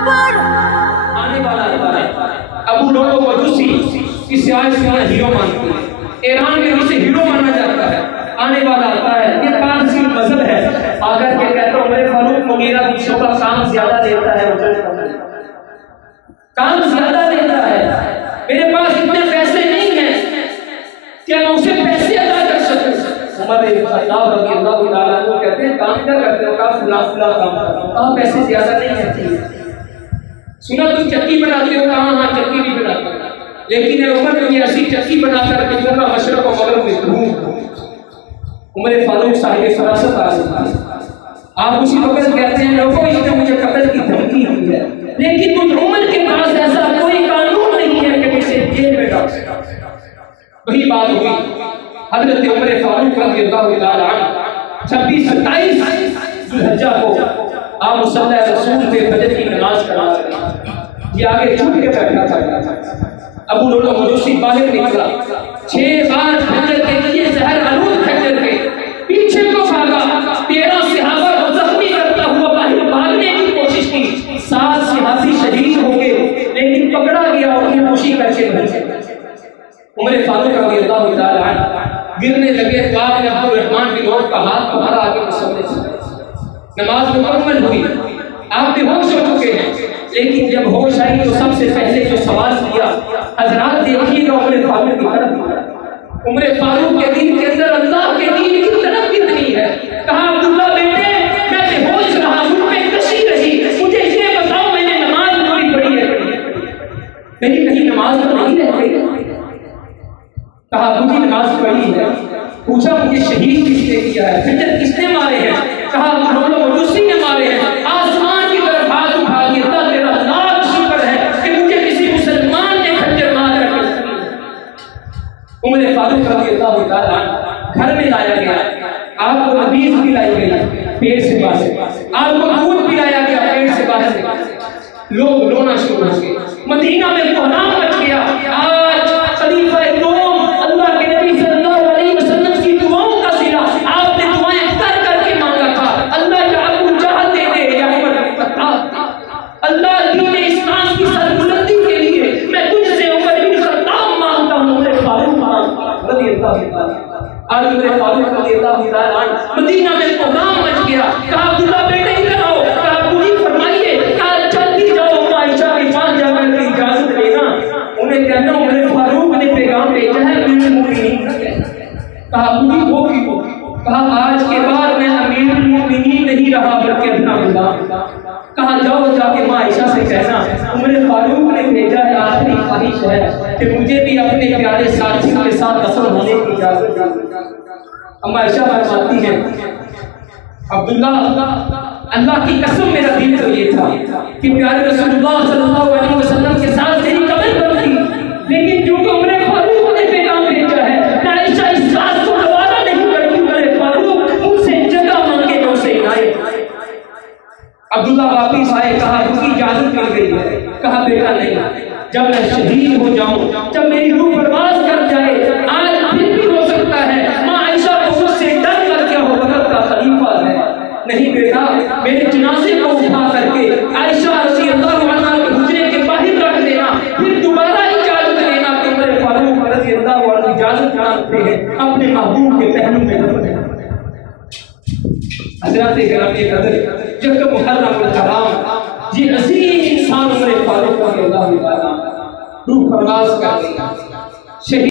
آنے والا ہے ابو لولو مجوسی اسے آج سیاہ ہیرو مانتے ہیں، ایران میں اسے ہیرو مانا جاتا ہے، آنے والا آتا ہے، یہ پارسی مذہب ہے، اگر کہ کہتا ہوں عمر فاروق مغیرہ بن شعبہ کام زیادہ دیتا ہے، کام زیادہ دیتا ہے، میرے پاس اتنے پیسے نہیں ہیں کہ میں اسے پیسے ادا کر سکوں۔ عمر بن خطاب رضی اللہ تعالیٰ عنہ کہتے ہیں کام کیا کرتے ہو؟ کہا فلاں فلاں کام کرتا ہوں۔ کہا پیسے زیادہ نہیں رہتی ہے، سنا تم چکی بناتے ہو؟ کہا ہاں چکی بھی بناتا ہوں، لیکن عمر نے ایسی چکی بنا کر کے دونوں مشرق و مغرب میں دھوم۔ عمر فاروق صاحب فراست آسان، آپ اسی وقت کہتے ہیں لوگوں اس نے مجھے قتل کی دھمکی دی ہے، لیکن مجھ عمر کے پاس ایسا کوئی قانون نہیں ہے کہ اسے جیل میں ڈال سکے۔ وہی بات ہوئی حضرت عمر فاروق رضی اللہ تعالیٰ عنہ 26-27 ذوالحجہ کو آپ مصلی رسول پہ فجر کی نماز کرا سکتے، یہ آگے چھوٹ کے بیٹھا تھا۔ ابو لولو مجوسی باہر نکلا، 6 بار خنجر کے لیے زہر آلود خنجر کے پیچھے کو بھاگا، 13 صحابہ کو زخمی کرتا ہوا باہر بھاگنے کی کوشش کی، 7 صحابی شہید ہو گئے لیکن پکڑا گیا اور خاموشی کر کے بھر گیا۔ عمر فاروق رضی اللہ تعالیٰ عنہ گرنے لگے، بعد میں عبد الرحمن بن عوف کا ہاتھ تمہارا آگے مسلے سے نماز مکمل ہوئی، آپ بے ہوش ہو چکے ہیں، لیکن جب ہوش آئی تو سب سے پہلے جو سوال کیا، حضرات دیکھیے گا عمر فاروق کی طرف، عمر فاروق کے دین کے اندر اللہ کے دین کی طرف کتنی ہے۔ کہا عبداللہ بیٹے میں بے ہوش رہا، مجھ پہ کشی رہی، مجھے یہ بتاؤ میں نے نماز پوری پڑھی ہے؟ نہیں کہیں نماز تو نہیں رہ گئی؟ کہا مجھے نماز پڑھی ہے۔ پوچھا مجھے شہید کس نے کیا ہے، خنجر کس نے مارے ہیں؟ کہا لولو مجوسی نے مارے ہیں۔ آسمان کی طرف ہاتھ اٹھا کے اللہ تیرا لاکھ شکر ہے کہ مجھے کسی مسلمان نے خنجر مار کر کے عمر فاروق رضی اللہ تعالیٰ عنہ گھر میں لایا گیا، آپ کو حدیث پلائی گئی پیٹ سے باہر، آپ کو دودھ پلایا گیا پیٹ سے باہر، لوگ رونا شروع ہو گئے، مدینہ میں کوہنام مچ گیا۔ آج خلیفہ دوم اللہ کے نبی صلی اللہ علیہ وسلم کی دعاؤں کا صلہ آپ نے دعائیں کر کر کے مانگا تھا، اللہ یا ابو جہل دے دے یا عمر بن خطاب، اللہ دین اسلام کی سربلندی کے لیے میں تجھ سے عمر بن خطاب مانگتا ہوں، عمر فاروق رضی اللہ تعالیٰ۔ آج عمر فاروق رضی اللہ تعالیٰ عنہ مدینہ میں کوہنام مچ گیا، کہا عبداللہ بیٹے ادھر آؤ، کہا مجھے فرمائیے، کہا جلدی جاؤ عائشہ کے پاس جا کر کے اجازت لینا، انہیں کہنا عمر فاروق نے پیغام بھیجا ہے امیر المومنین کا کہنا۔ کہا پوری ہوگی، کہا آج کے بعد میں امیر المومنین نہیں رہا بلکہ اپنا غلام۔ کہا جاؤ جا کے ماں عائشہ سے کہنا عمر فاروق نے بھیجا ہے، آخری خواہش ہے کہ مجھے بھی اپنے پیارے ساتھیوں کے ساتھ دفن ہونے کی اجازت دی۔ اما عائشہ فرماتی ہیں عبداللہ اللہ کی قسم میرا دل تو یہ تھا کہ پیارے رسول اللہ صلی اللہ علیہ وسلم کے ساتھ تیری قبر بنتی، لیکن جو کہ عمر فاروق نے پیغام بھیجا ہے میں عائشہ اس بات کو حوالہ نہیں کرتی، عمر فاروق ان سے جگہ مانگے تو اسے لائے۔ عبداللہ واپس آئے، کہا ان کی اجازت مل گئی ہے، کہا بیٹا نہیں، جب میں شہید ہو جاؤں، جب میری روح پرواز کر جائے، آج پھر بھی ہو سکتا ہے ماں عائشہ کو مجھ سے ڈر کر کے ہو وقت کا خلیفہ ہے، نہیں بیٹا میرے جنازے کو اٹھا کر کے عائشہ رضی اللہ عنہا کے حجرے کے باہر رکھ دینا، پھر دوبارہ اجازت لینا کہ عمر فاروق رضی اللہ عنہ اجازت مانگتے ہیں اپنے محبوب کے پہلو میں دفن ہے۔ حضرات گرامی قدر، جب محرم الحرام یہ عظیم انسان عمر فاروق رضی اللہ عنہ روح پرواز کر گیا، شہید